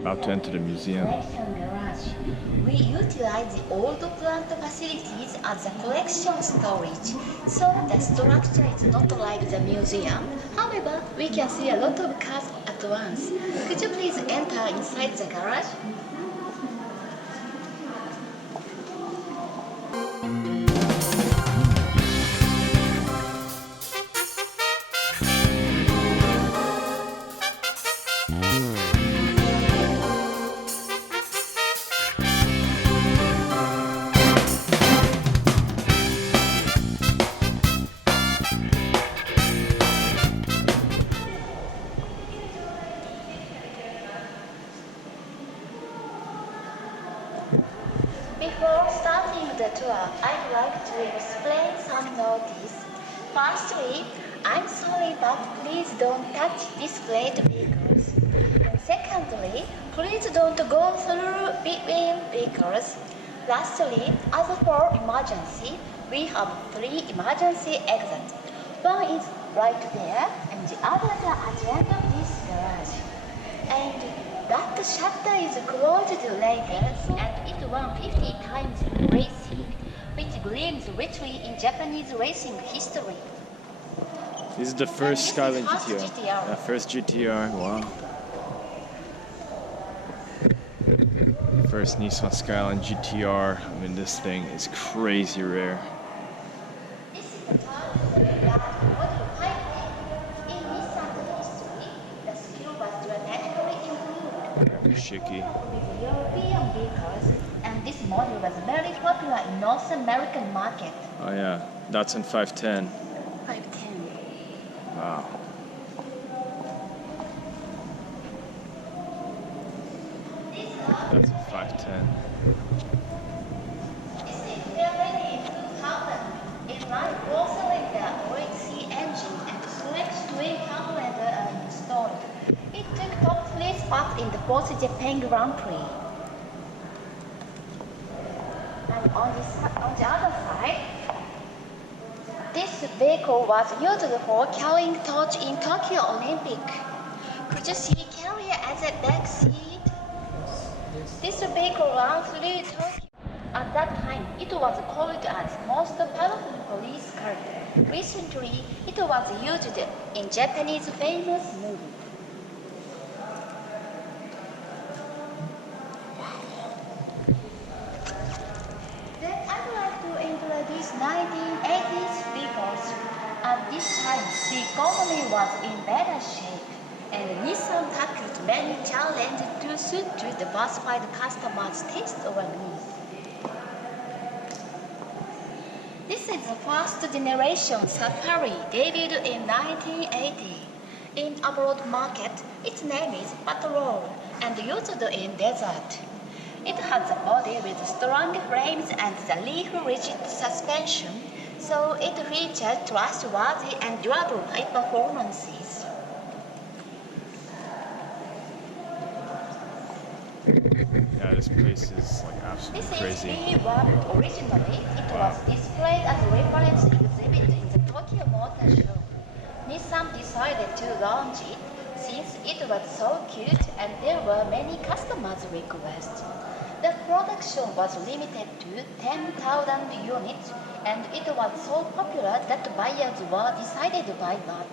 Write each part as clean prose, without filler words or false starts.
About to enter the museum. We utilize the old plant facilities as a collection storage, so the structure is not like the museum. However, we can see a lot of cars at once. Could you please enter inside the garage? Before starting the tour, I'd like to explain some notice. Firstly, I'm sorry, but please don't touch displayed vehicles. Secondly, please don't go through between vehicles. Lastly, as for emergency, we have 3 emergency exits. One is right there, and the others are at the end of this garage. And that shutter is closed later, and it won 50 times racing, which gleams richly in Japanese racing history. This is the first Skyline GTR. GTR. Yeah, first GTR, wow. First Nissan Skyline Gtr. I mean, this thing is crazy rare. This is the time that model highway. In Nissan history, the seal was dramatically improved. Very shaky. With European vehicles, and this model was very popular in North American market. Oh yeah, Datsun 510. 510. Wow. That's a 510. This is fairly 2000. It runs 4-cylinder OHC engine and Flex twin carburetor are installed. It took top 3 spots in the 4th Japan Grand Prix. And on the other side, this vehicle was used for carrying torch in Tokyo Olympic. Could you see carrier as a back seat? This vehicle ran through Tokyo. At that time, it was called as most powerful police car. Recently, it was used in Japanese famous movie. Then I'd like to introduce 1980s vehicles. At this time, the economy was in better shape, and Nissan tackled many challenges to suit to the diversified customers' taste or needs. This is the first generation Safari, debuted in 1980. In abroad market, its name is Patrol and used in desert. It has a body with strong frames and the leaf rigid suspension, so it features trustworthy and durable high performances. Yeah, this place is like absolutely This crazy. is B1. Originally, it was displayed as a reference exhibit in the Tokyo Motor Show. Nissan decided to launch it since it was so cute and there were many customers' requests. The production was limited to 10,000 units, and it was so popular that buyers were decided to buy that.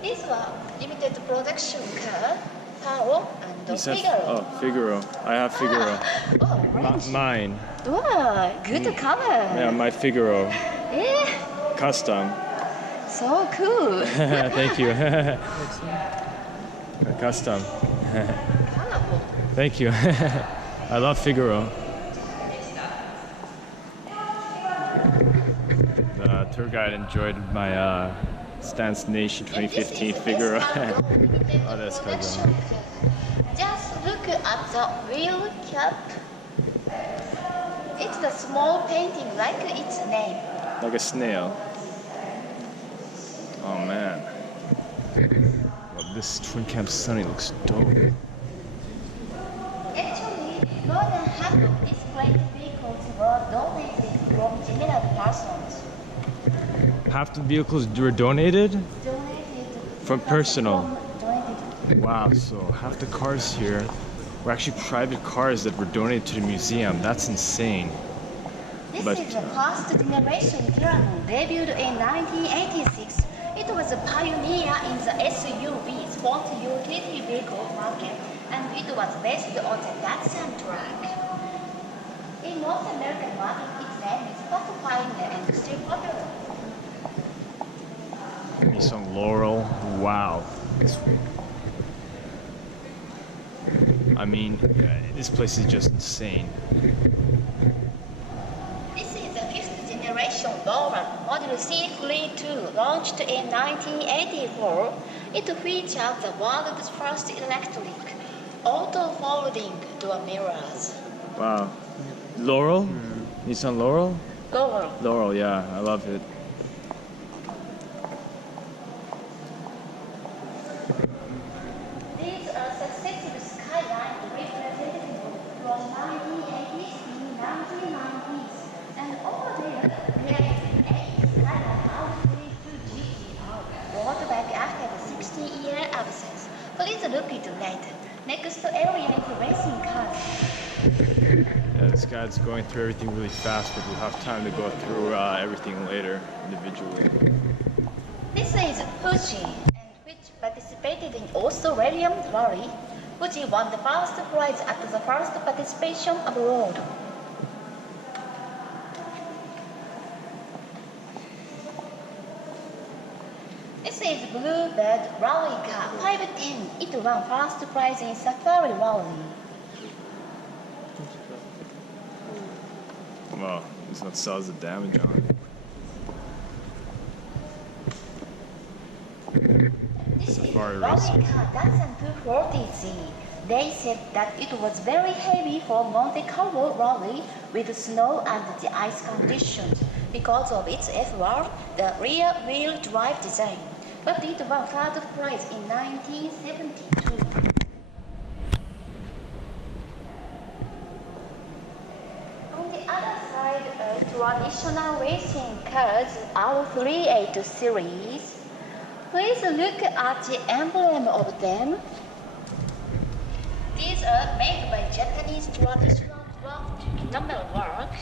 These were limited production car, Taro and You said, Figaro. oh, Figaro. I have Figaro. Oh, right. Mine. Wow, good color. Yeah, my Figaro. Yeah, Custom. so cool. Thank you. Custom. Colorful. Thank you. I love Figaro. The tour guide enjoyed my Stance Nation 2015 Figaro. Oh, that's cool. Just look at the wheel cap. It's a small painting like its name. Like a snail. Oh man. Well, this twin cam Sunny looks dope. Actually, more than half of displayed vehicles were donated from general persons. Half the vehicles were donated Donated from personal. Donated Wow, so half the cars here were actually private cars that were donated to the museum. That's insane. This But, is the first generation Tirano, debuted in 1986. It was a pioneer in the SUV, sport utility vehicle market, and it was based on the Datsun truck. In North American market, its name is popular and still popular. Nissan Laurel, wow. I mean, this place is just insane. This is the fifth generation Laurel Model C32, launched in 1984. It features the world's first electric auto-folding door mirrors. Wow. Laurel? Nissan Laurel? Laurel. Laurel, yeah, I love it. These are successive Skyline representative from 1980s to 1990s. And over there is a Skyline R33 Gtr, brought back after the 60-year absence. Please look it later. Next area is racing cars. Yeah, this guy's going through everything really fast, but we'll have time to go through everything later individually. This is Fuji, and which participated in Australian Rally. Fuji won the first prize at the first participation abroad. This is Bluebird Rally Car 510. It won first prize in Safari Rally. Well, this one sells the damage on it. This Safari is Racer. Rally Car Datsun 240Z. They said that it was very heavy for Monte Carlo Rally with snow and the ice conditions because of its FR, the rear-wheel drive design. But it won third prize in 1972. On the other side, traditional racing cars R38 series. Please look at the emblem of them. These are made by Japanese traditional craft number work.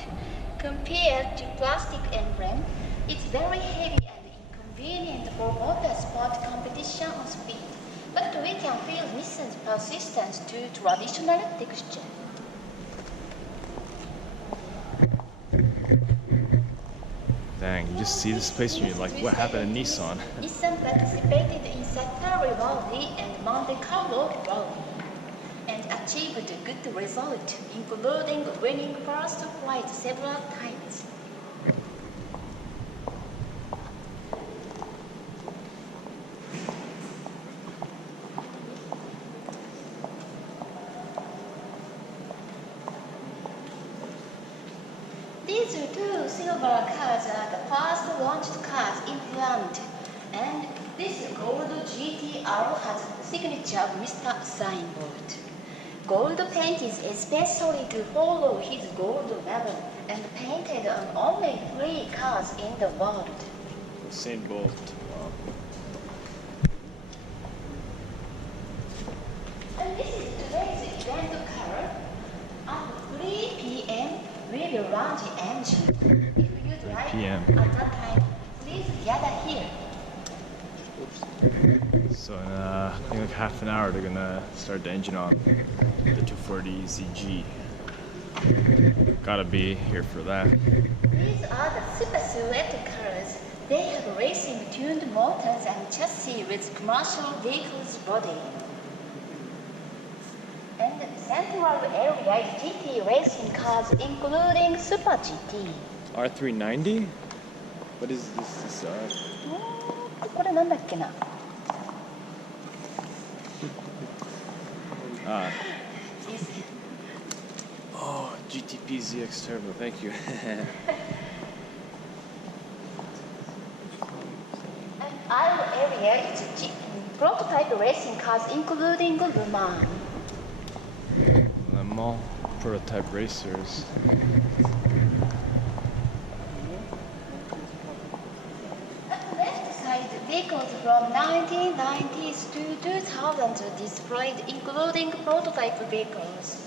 Compared to plastic emblem, it's very heavy and inconvenient for motorsport competition on speed. But we can feel Nissan's persistence to traditional texture. Dang, you just see this place and you're like, what happened to Nissan? Nissan participated in Safari Rally and Monte Carlo Rally and achieved a good result, including winning first prize several times. These two silver cars are the first launched cars in Finland, and this gold GTR has the signature Mr. signboard. Gold paint is especially to follow his gold level and painted on only 3 cars in the world. Usain Bolt. Wow. And this is today's event car. At 3 p.m. we will run the engine. If you'd like 3 p.m. at that time, please gather here. So in I think like half an hour they're gonna start the engine on the 240 ZG. Gotta be here for that. These are the super silhouette cars. They have racing tuned motors and chassis with commercial vehicles body. And the central area is GT racing cars, including Super GT. R390? What is this? これなんだっけな? Oh, GTP ZX Turbo, thank you. And our area is prototype racing cars, including Le Mans. Le Mans prototype racers. At the left side, vehicles from from 1990s to 2000s displayed, including prototype vehicles.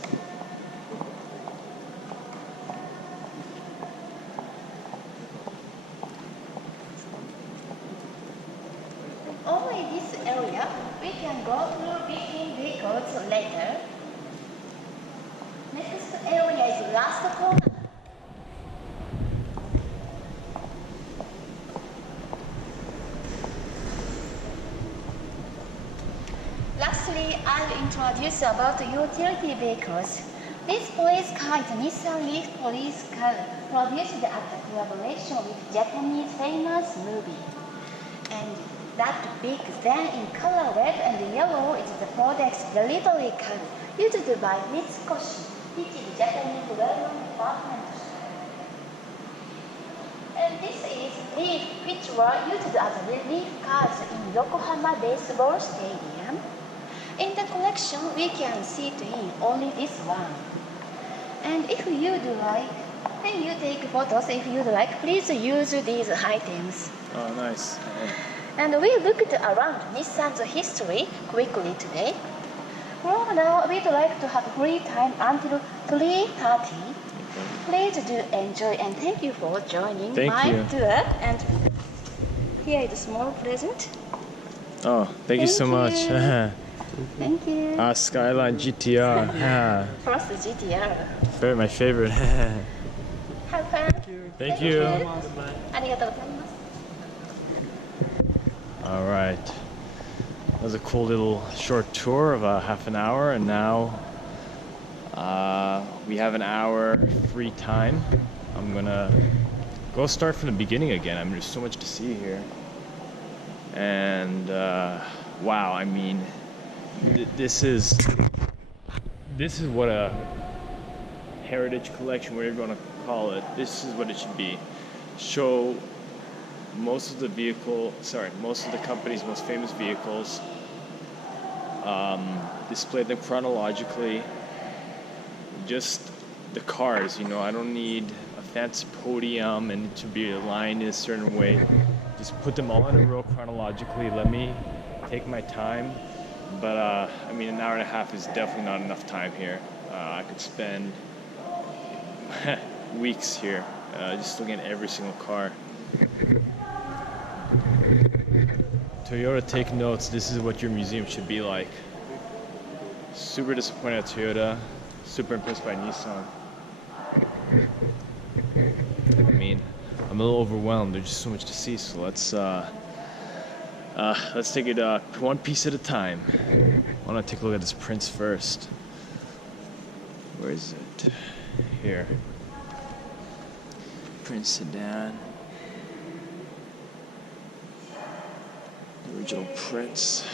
Only this area, we can go through 15 vehicles later. Next area is last corner. Lastly, I'll introduce about utility vehicles. This police car is Nissan Leaf police car produced at a collaboration with Japanese famous movie. And that big van in color red and yellow is the product's delivery car used by Mitsukoshi, which is Japanese well-known department store. And this is Leaf, which were used as relief cars in Yokohama Baseball Stadium. In the collection, we can see it in only this one. And if you'd like, when you take photos, if you'd like, please use these items. Oh, nice. And we looked around Nissan's history quickly today. From now, we'd like to have free time until 3:30. Please do enjoy and thank you for joining my tour. And here is a small present. Oh, thank you so much. Thank you. Skyline Gtr. First GTR. My favorite. Have fun. Thank you. ありがとうございます。 All right. That was a cool little short tour of half an hour, and now we have an hour free time. I'm gonna go start from the beginning again. I mean, there's so much to see here. And wow, I mean, this is what a heritage collection, whatever you want to call it, this is what it should be. Show most of the company's most famous vehicles, display them chronologically, just the cars, you know. I don't need a fancy podium and to be aligned in a certain way. Just put them all in a row chronologically. Let me take my time. But I mean, an hour and a half is definitely not enough time here. I could spend weeks here just looking at every single car. Toyota, take notes. This is what your museum should be like. Super disappointed at Toyota. Super impressed by Nissan. I mean, I'm a little overwhelmed. There's just so much to see. So let's take it one piece at a time. I want to take a look at this Prince first. Where is it? Here. Prince Sedan. The original Prince.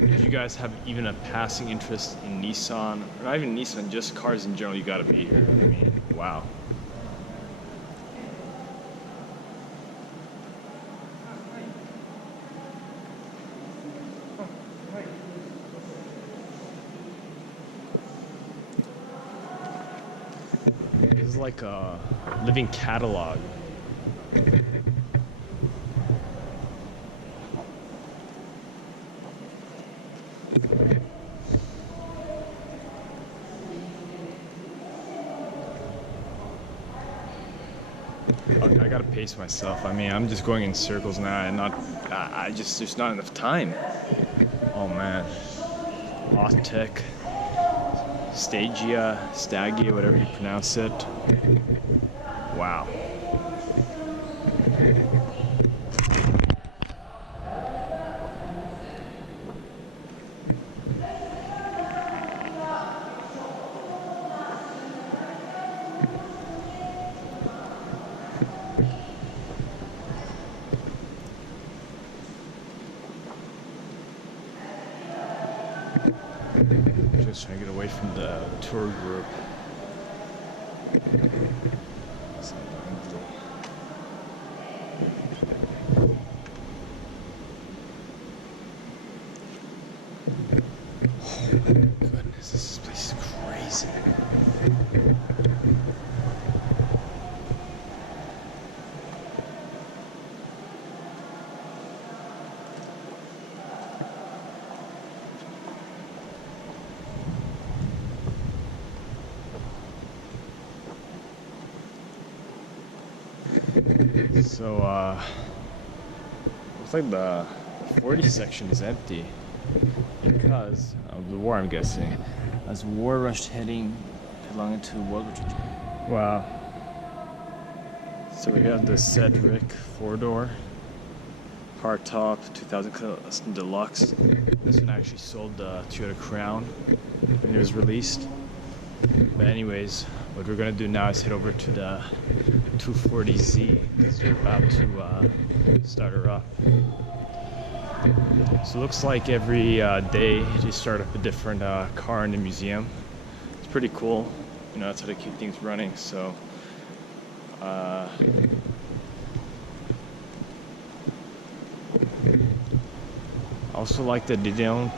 If you guys have even a passing interest in Nissan, or not even Nissan, just cars in general, you gotta be here. I mean, wow. It's like a living catalog. Okay, I gotta pace myself. I mean, I'm just going in circles now, and there's not enough time. Oh man, Autech, Stagia, whatever you pronounce it. Wow. Just trying to get away from the tour group. Oh my goodness, this place is crazy. So, looks like the 40 section is empty because of the war, I'm guessing. As war rushed heading belonging to World War II. Wow. So we have the Cedric 4-door. Hardtop 2000 Custom Deluxe. This one actually sold the Toyota Crown when it was released. But anyways, what we're gonna do now is head over to the 240Z because we're about to start her up. So it looks like every day they start up a different car in the museum. It's pretty cool. You know, that's how they keep things running. So. I also like that they don't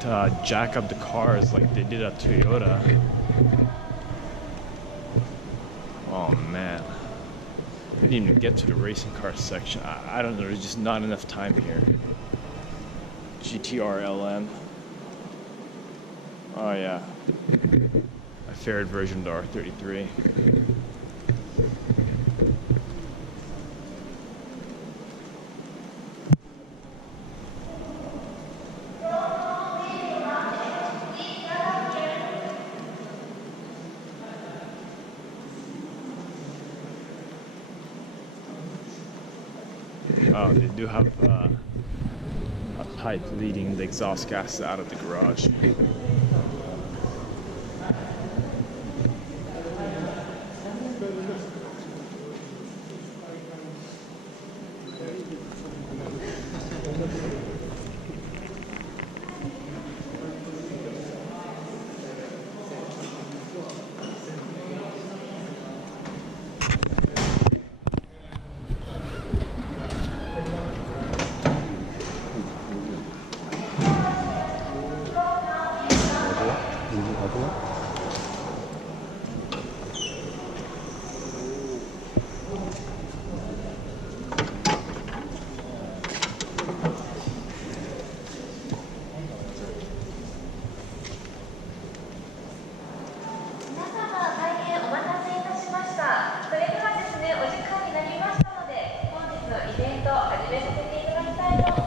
jack up the cars like they did at Toyota. Oh man, we didn't even get to the racing car section. I don't know, there's just not enough time here. GTR LM. Oh yeah, my favorite version of the R33. Oh, they do have a pipe leading the exhaust gas out of the garage.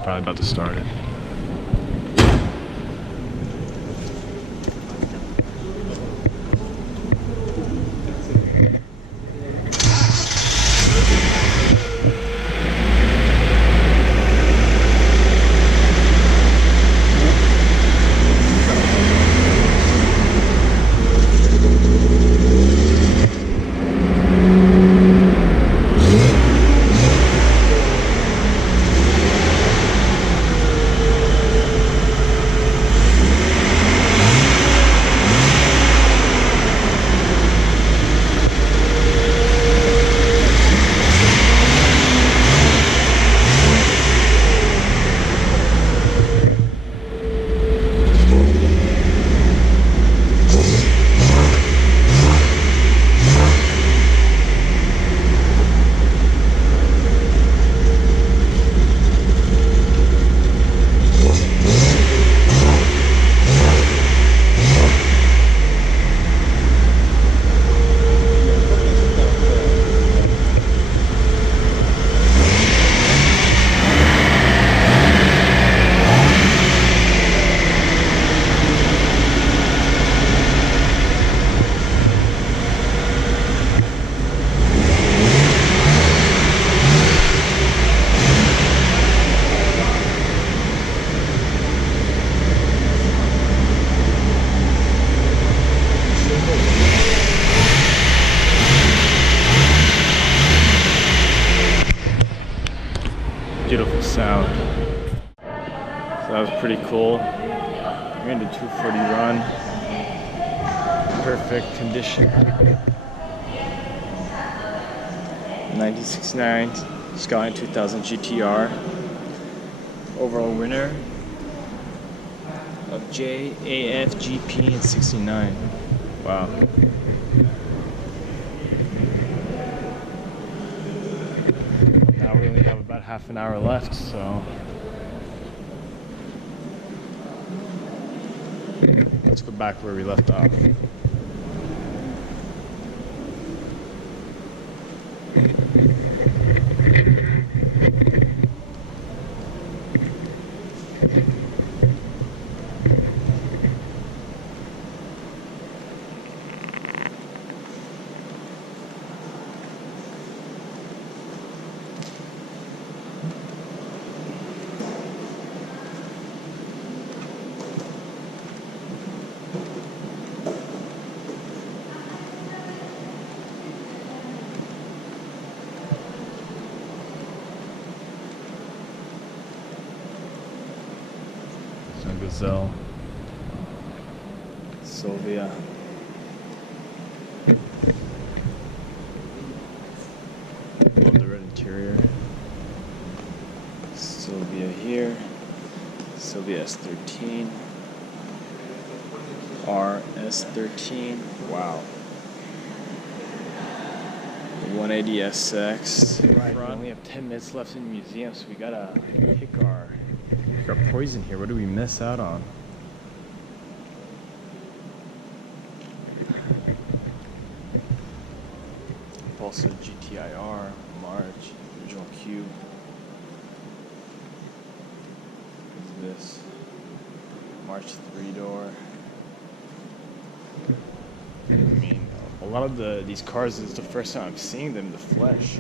Probably about to start it. Beautiful sound. So that was pretty cool. We're into 240 run. Perfect condition. 1969 Skyline 2000 GTR. Overall winner of JAF GP in 69. Wow. Now we only have about half an hour left, so let's go back where we left off. Nissan Gazelle, Sylvia. Love the red interior. Sylvia here. Sylvia S13. RS13. Wow. 180SX. Right, we only have 10 minutes left in the museum, so we gotta pick our poison here. What do we miss out on? Also GTIR, March, original Cube. What's this? March 3-door. I mean, a lot of these cars is the first time I'm seeing them in the flesh.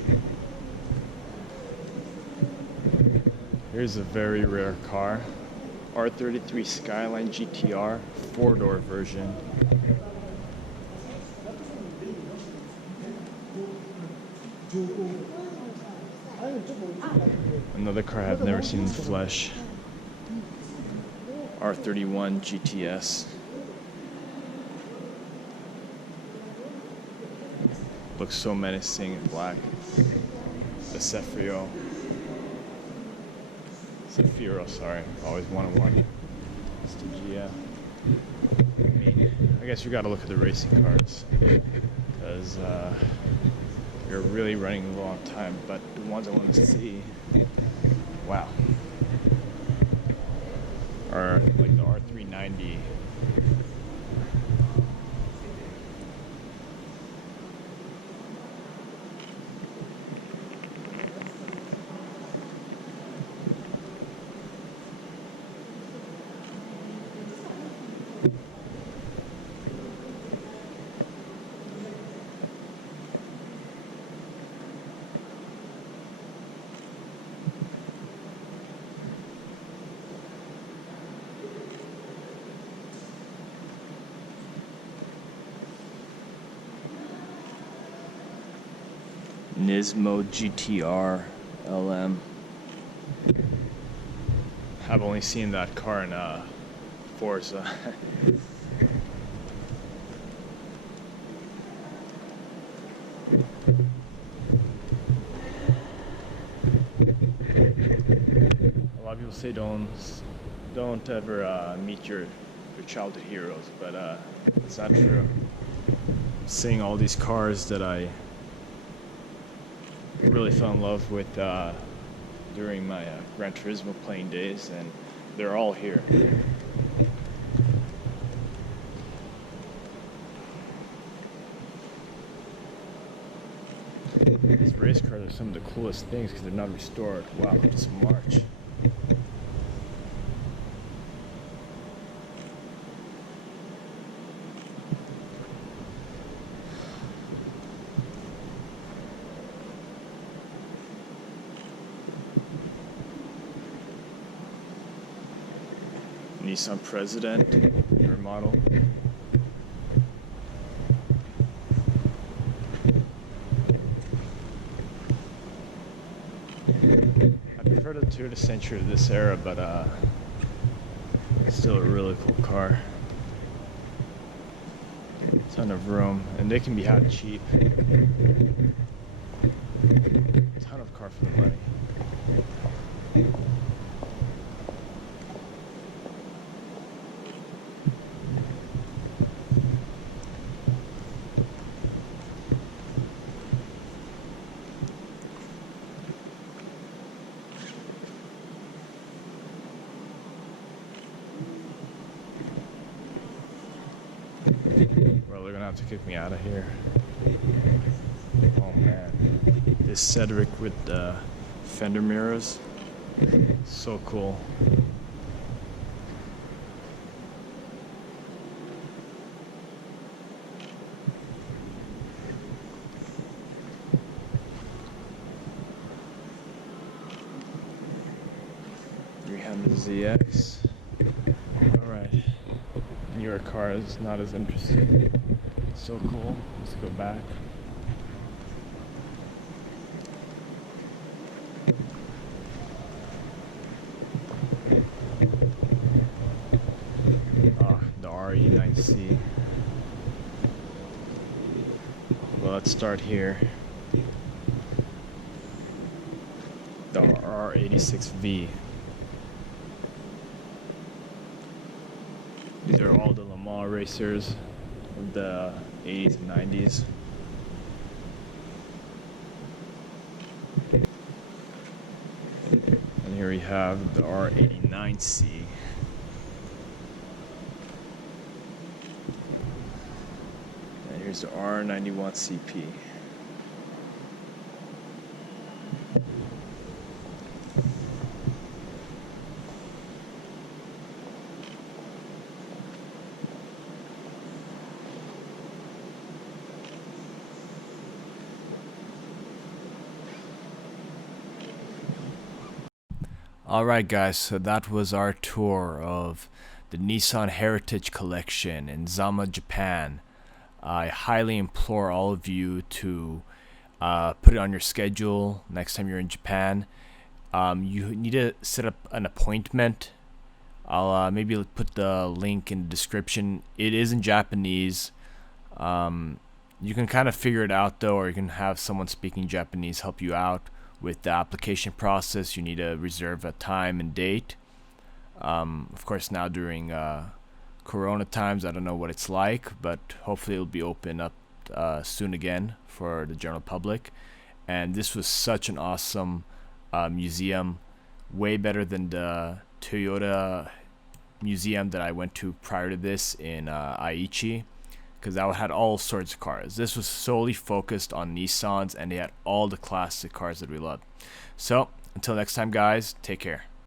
Here's a very rare car. R33 Skyline Gtr, 4-door version. Another car I've never seen in the flesh. R31 GTS. Looks so menacing in black. The Zafiro, sorry. Always 101. It's the Gia. I guess you gotta look at the racing cars. Because you're really running low on time. But the ones I want to see, wow, are like the R390. Nismo GTR LM. I've only seen that car in Forza. A lot of people say don't ever meet your childhood heroes, but it's not true. Seeing all these cars that I really fell in love with during my Gran Turismo playing days, and they're all here. These race cars are some of the coolest things because they're not restored. Wow, it's March. Nissan President, newer model. I prefer the Toyota Century of this era, but it's still a really cool car. Ton of room, and they can be had cheap. Ton of car for the money. Well, they're gonna have to kick me out of here. Oh man, this Cedric with the fender mirrors, so cool. ZX. Alright. Newer car is not as interesting. So cool. Let's go back. see. Well, let's start here. The R36V. These are all the Le Mans racers of the 80s and 90s. And here we have the R89C. And here's the R91CP. Alright guys, so that was our tour of the Nissan Heritage Collection in Zama, Japan. I highly implore all of you to put it on your schedule next time you're in Japan. You need to set up an appointment. I'll maybe put the link in the description. It is in Japanese. You can kind of figure it out though, or you can have someone speaking Japanese help you out with the application process. You need to reserve a time and date. Of course, now during Corona times, I don't know what it's like, but hopefully it'll be open up soon again for the general public. And this was such an awesome museum, way better than the Toyota museum that I went to prior to this in Aichi, because that had all sorts of cars. This was solely focused on Nissans, and they had all the classic cars that we love. So until next time guys, take care.